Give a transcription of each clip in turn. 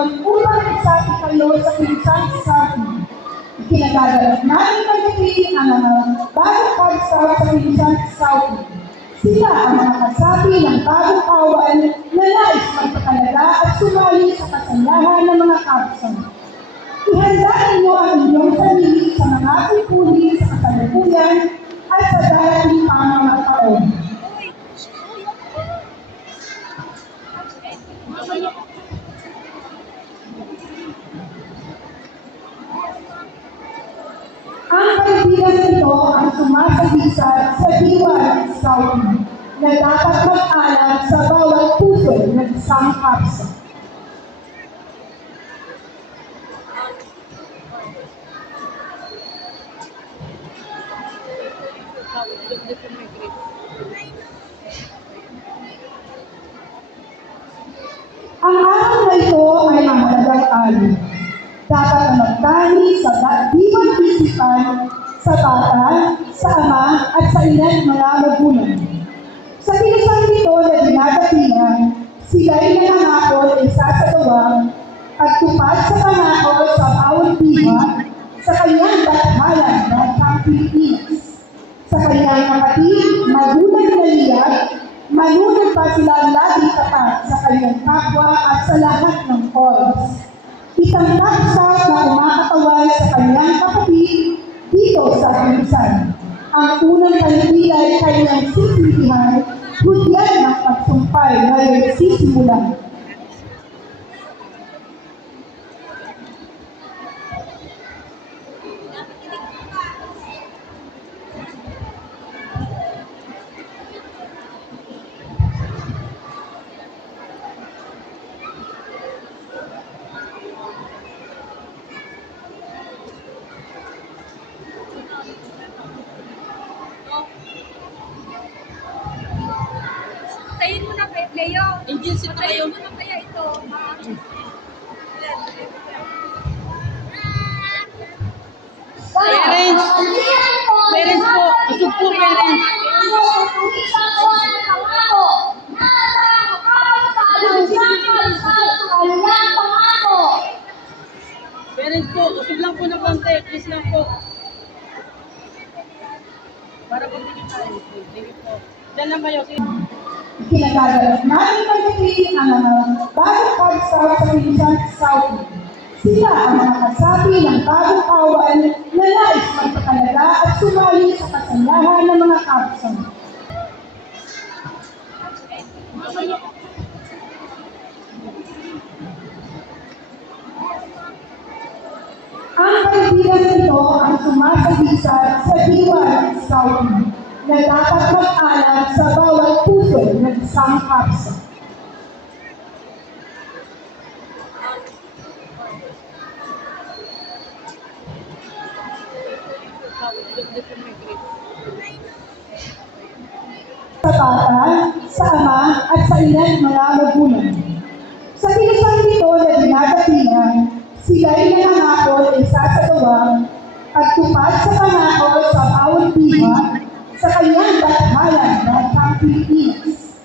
Upang isabi kayo sa pinsan-sabi. Ikinagagalak namin pagdating ang mga bagong pagsaw sa pinsan-sabi. Sila ang mga kasabi ng bagong kawan na nais magpakalaga at sumali sa kasanyahan ng mga kapsan. Ihanda ninyo ang inyong sarili sa mga tungkulin sa kasalukuyan at sa darating pang mga taon. Ang kaibigan nito ang sumasabisa sa diwa ng scouting na dapat mag-alam sa bawat puso ng isang kapsa. Ang araw na ito ay mahalagang araw. Dapat na magtani sa diwang isipan, sa bata, sa ama, at sa ina't mga magulang. Sa pinasang ito na dinadatingan, sila'y nanangako na isasagawa at tupad sa pangako sa bawat diwa sa kanyang dathalan ng Pilipinas. Sa kanyang kapatid, magulang na liyak, manunod pa sila lagi tapat sa kanyang kapwa at sa lahat ng oras. Isang kapsa na umakatawan sa kanyang kapatid dito sa pinsan. Ang unang kanila ay kanyang sisisihan, hudyan ng pagsumpay ngayon sisimulan. Tayin mo na kay Leo. Agency pa kayo. Tayin mo na kaya ito. Parents! Parents po! Usog po, parents! Parents po, usog lang po na konti. Please lang po. Para po hindi tayo. Thank you po. Diyan lang kayo. Ikinagagalak namin pagdating ang mga bagong pagsaw sa pinsan-sabi. Sila ang mga kasabi ng bagong kawan na nais magpakalaga at sumali sa kasanyahan ng mga kapsan. Ang kaibigan nito ang sumasabisa sa diwa ng scouting na dapat mag-alam sa bawat puso ng isang kapsa. Sa bata, sa ama, at sa ina't mga magulang. Sa pinasang ito na dinadatingan, sila'y nanangako na isasagawa at tupad sa pangako sa bawat diwa sa kanyang dathalan ng Pilipinas.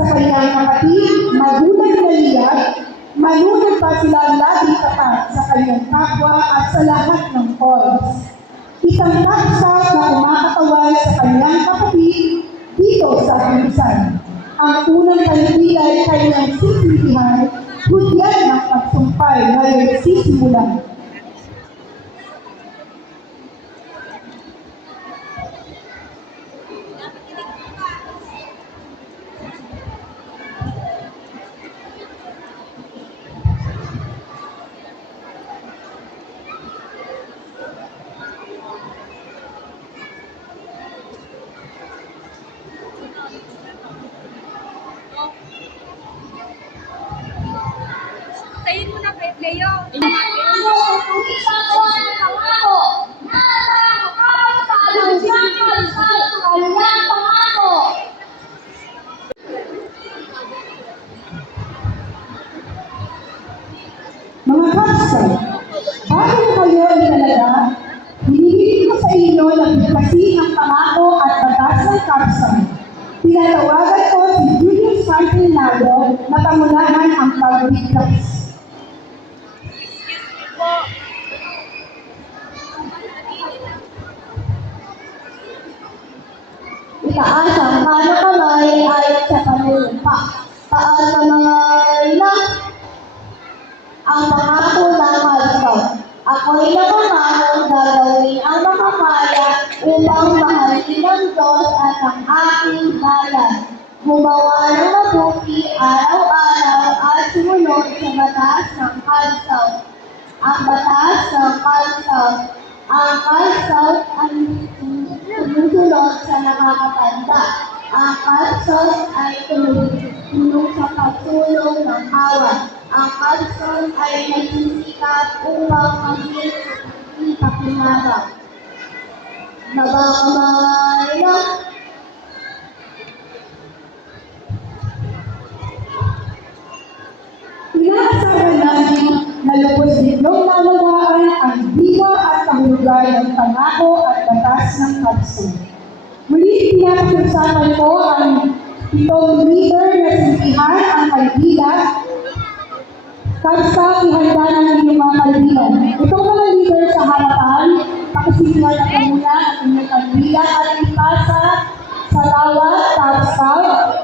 sa kanyang kapatid, magulang na liyak, manunod pa sila lagi tapat sa kanyang kapwa at sa lahat ng oras. Isang taksa na kumakatawan sa kanyang kapatid dito sa Pilisan. Ang unang kanila ay kanyang sisintihan, hudyan ng pagsumpay ngayon sisimulan. Tayin mo na, Leo. Mga kapsa, bago kayo italaga, hinihiling ko sa inyo na bigkasin ang pangako at batas ng kapsa. Tinatawagan ko si Julius Martinado na pamunahan ang pagbigkas. Itaas ang kanang kamay ay sa panumpa. Taas ang mga ilang ang pangako ng kalso. Ako'y nakamanong gagawin ang makamaya upang mahalin ng Diyos at ang aking bayan. Gumawa ng mabuti araw-araw at sumunod sa batas ng kalso. Ang batas ng kalso. Ang kalso ay sumusunod sa nakakatanda. Ang kalso ay tumulong sa pagsulong ng awan. Ang kalso ay nagsisikap upang maging ipakinabangan. Nabakamay na. Inaasahan namin na lubos ninyong nalawaan ang diwa at kahulugan ng pangako at batas ng kapsa. Muli pinapakiusapan ko ang 7 leader na sintihan ang kaibigan. Kapsa, ihanda ng inyong mga kaibigan. Itong mga leader sa harapan, pakisimulan na muna ang inyong kaibigan at ipasa sa tawag kapsa.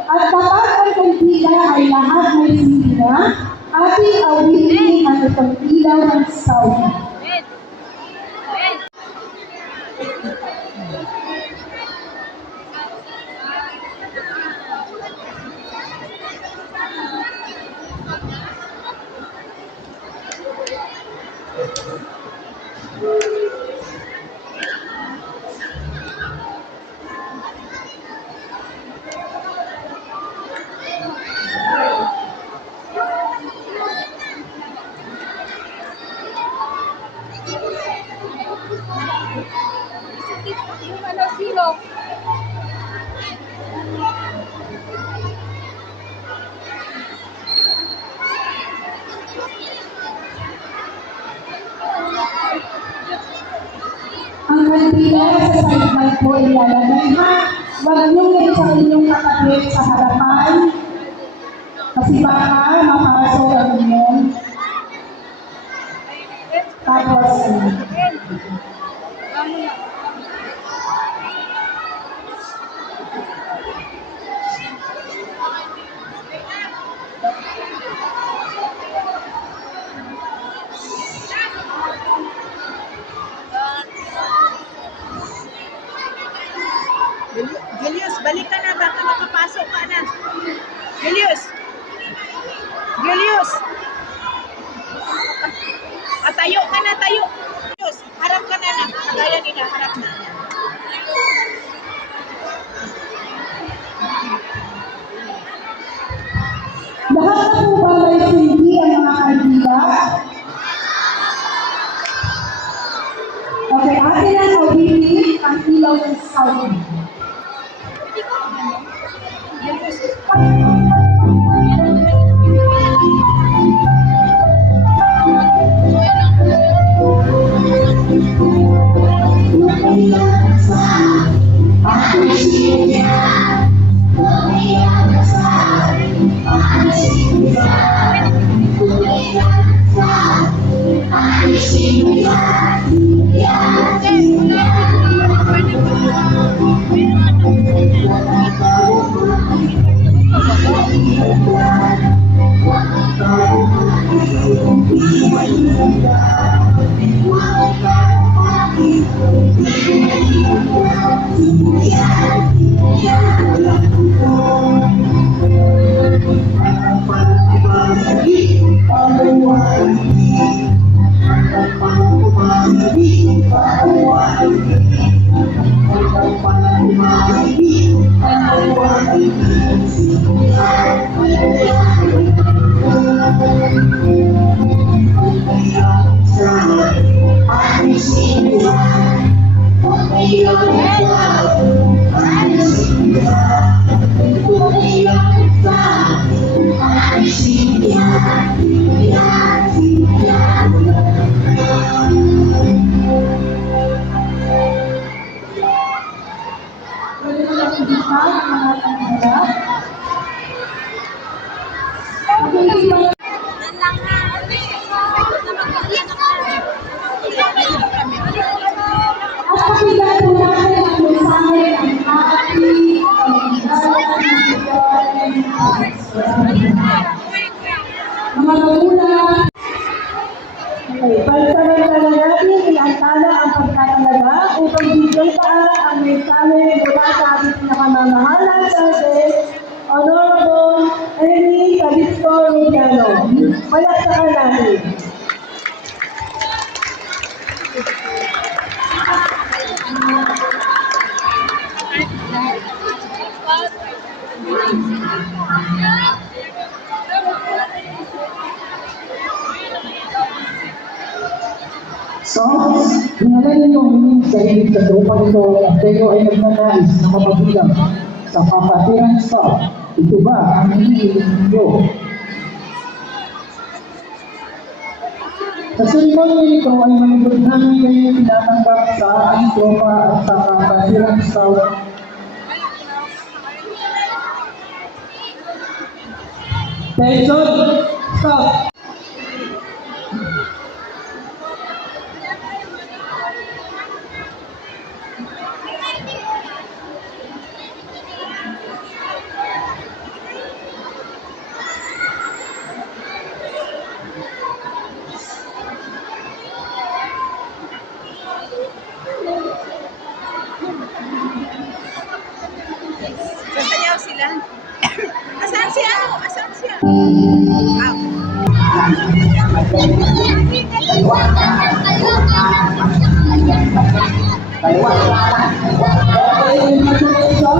At kapag ang kaibigan ay lahat may sintina, ating awitin ang itong ilaw ng Saudi. Ang kandila sa sideman po ilalagay ha. Huwag niyong sa inyong kakabit sa harapan. Kasi baka mapasok ang inyong. Tapos, Julius, balik ka na. Baka makapasok ka na. Julius! Julius! Tayo ka na, tayo! Julius, harap ka na na. Kagaya nila, harap na. lahat na po ba may sindi ang mga kaibigan? Okay, atin ang awitin ang ilaw ng Saudi. Aku siap, aku siap. Pwede mo lang ibigay ang mga tanong. Pag-iipan at pakinggan po natin ang mensahe ng ating mga magulang. Okay, pansamantala natin iantala ang pagkatalaga upang bigyan paan ang mensahe mula sa ating pinakamamahalang Judge, Honorable Amy Calixto Rubiano. Palakpakan natin. So, dinala ninyo ang inyong sarili sa lupang ito at kayo ay nagnanais na mapabilang sa kapatiran sa ito ba ang hinihiling ninyo? Sa seremony ito ay manigod namin kayo tinatanggap sa aking tropa at sa kapatiran sa Tension, stop. Sasayaw sila. Asan si ano? Asan siya? Okay,